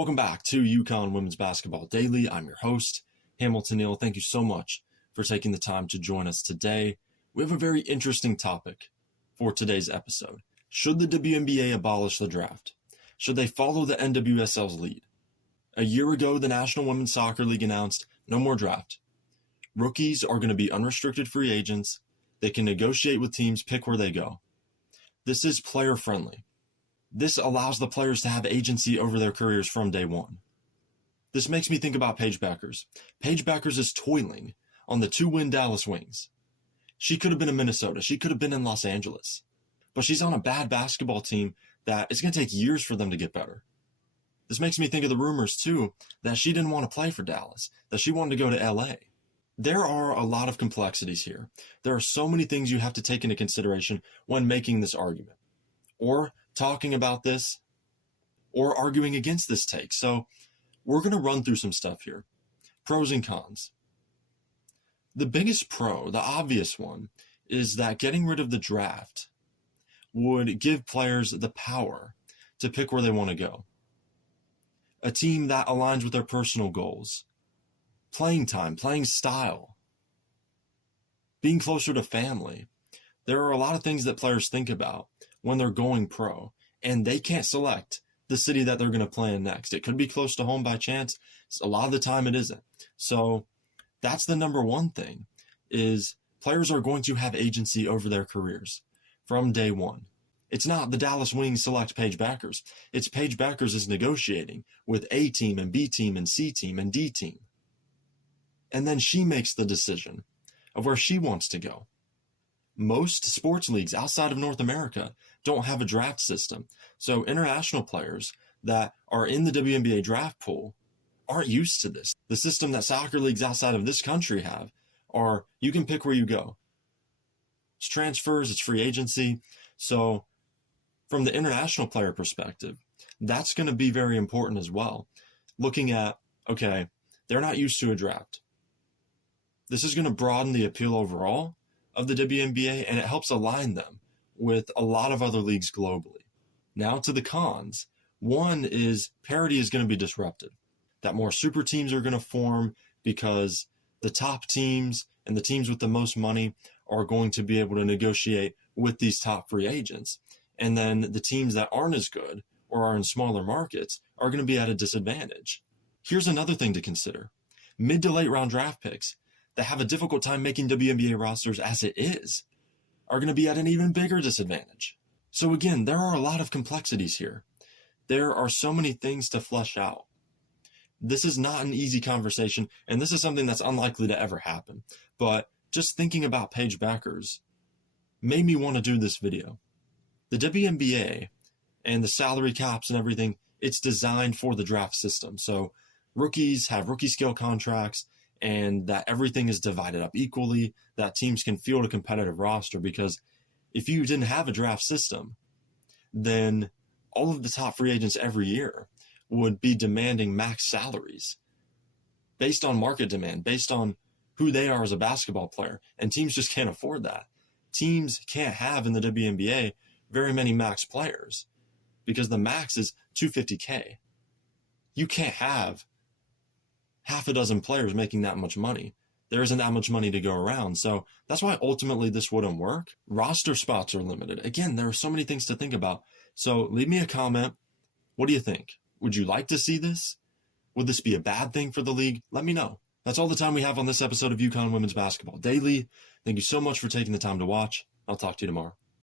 Welcome back to UConn Women's Basketball Daily. I'm your host, Hamilton Neal. Thank you so much for taking the time to join us today. We have a very interesting topic for today's episode. Should the WNBA abolish the draft? Should they follow the NWSL's lead? A year ago, the National Women's Soccer League announced no more draft. Rookies are going to be unrestricted free agents. They can negotiate with teams, pick where they go. This is player friendly. This allows the players to have agency over their careers from day one. This makes me think about Paige Bueckers. Paige Bueckers is toiling on the 2-win Dallas Wings. She could have been in Minnesota. She could have been in Los Angeles. But she's on a bad basketball team that it's going to take years for them to get better. This makes me think of the rumors, too, that she didn't want to play for Dallas, that she wanted to go to LA. There are a lot of complexities here. There are so many things you have to take into consideration when making this argument, or talking about this, or arguing against this take. So we're going to run through some stuff here. Pros and cons. The biggest pro, the obvious one, is that getting rid of the draft would give players the power to pick where they want to go. A team that aligns with their personal goals, playing time, playing style, being closer to family. There are a lot of things that players think about when they're going pro, and they can't select the city that they're going to play in next. It could be close to home by chance. A lot of the time it isn't. So that's the number one thing, is players are going to have agency over their careers from day one. It's not the Dallas Wings select Paige Bueckers. It's Paige Bueckers is negotiating with A team and B team and C team and D team. And then she makes the decision of where she wants to go. Most sports leagues outside of North America don't have a draft system. So international players that are in the WNBA draft pool aren't used to this. The system that soccer leagues outside of this country have are you can pick where you go. It's transfers, it's free agency. So from the international player perspective, that's going to be very important as well. Looking at, okay, they're not used to a draft. This is going to broaden the appeal overall of the WNBA, and it helps align them with a lot of other leagues globally. Now to the cons. One is parity is going to be disrupted. That more super teams are going to form because the top teams and the teams with the most money are going to be able to negotiate with these top free agents. And then the teams that aren't as good or are in smaller markets are going to be at a disadvantage. Here's another thing to consider. Mid to late round draft picks that have a difficult time making WNBA rosters as it is are going to be at an even bigger disadvantage. So again, there are a lot of complexities here. There are so many things to flesh out. This is not an easy conversation, and this is something that's unlikely to ever happen. But just thinking about Paige Bueckers made me want to do this video. The WNBA and the salary caps and everything, it's designed for the draft system. So rookies have rookie scale contracts, and that everything is divided up equally, that teams can field a competitive roster. Because if you didn't have a draft system, then all of the top free agents every year would be demanding max salaries based on market demand, based on who they are as a basketball player. And teams just can't afford that. Teams can't have in the WNBA very many max players because the max is $250K. You can't have half a dozen players making that much money. There isn't that much money to go around. So that's why ultimately this wouldn't work. Roster spots are limited. Again, there are so many things to think about. So leave me a comment. What do you think? Would you like to see this? Would this be a bad thing for the league? Let me know. That's all the time we have on this episode of UConn Women's Basketball Daily. Thank you so much for taking the time to watch. I'll talk to you tomorrow.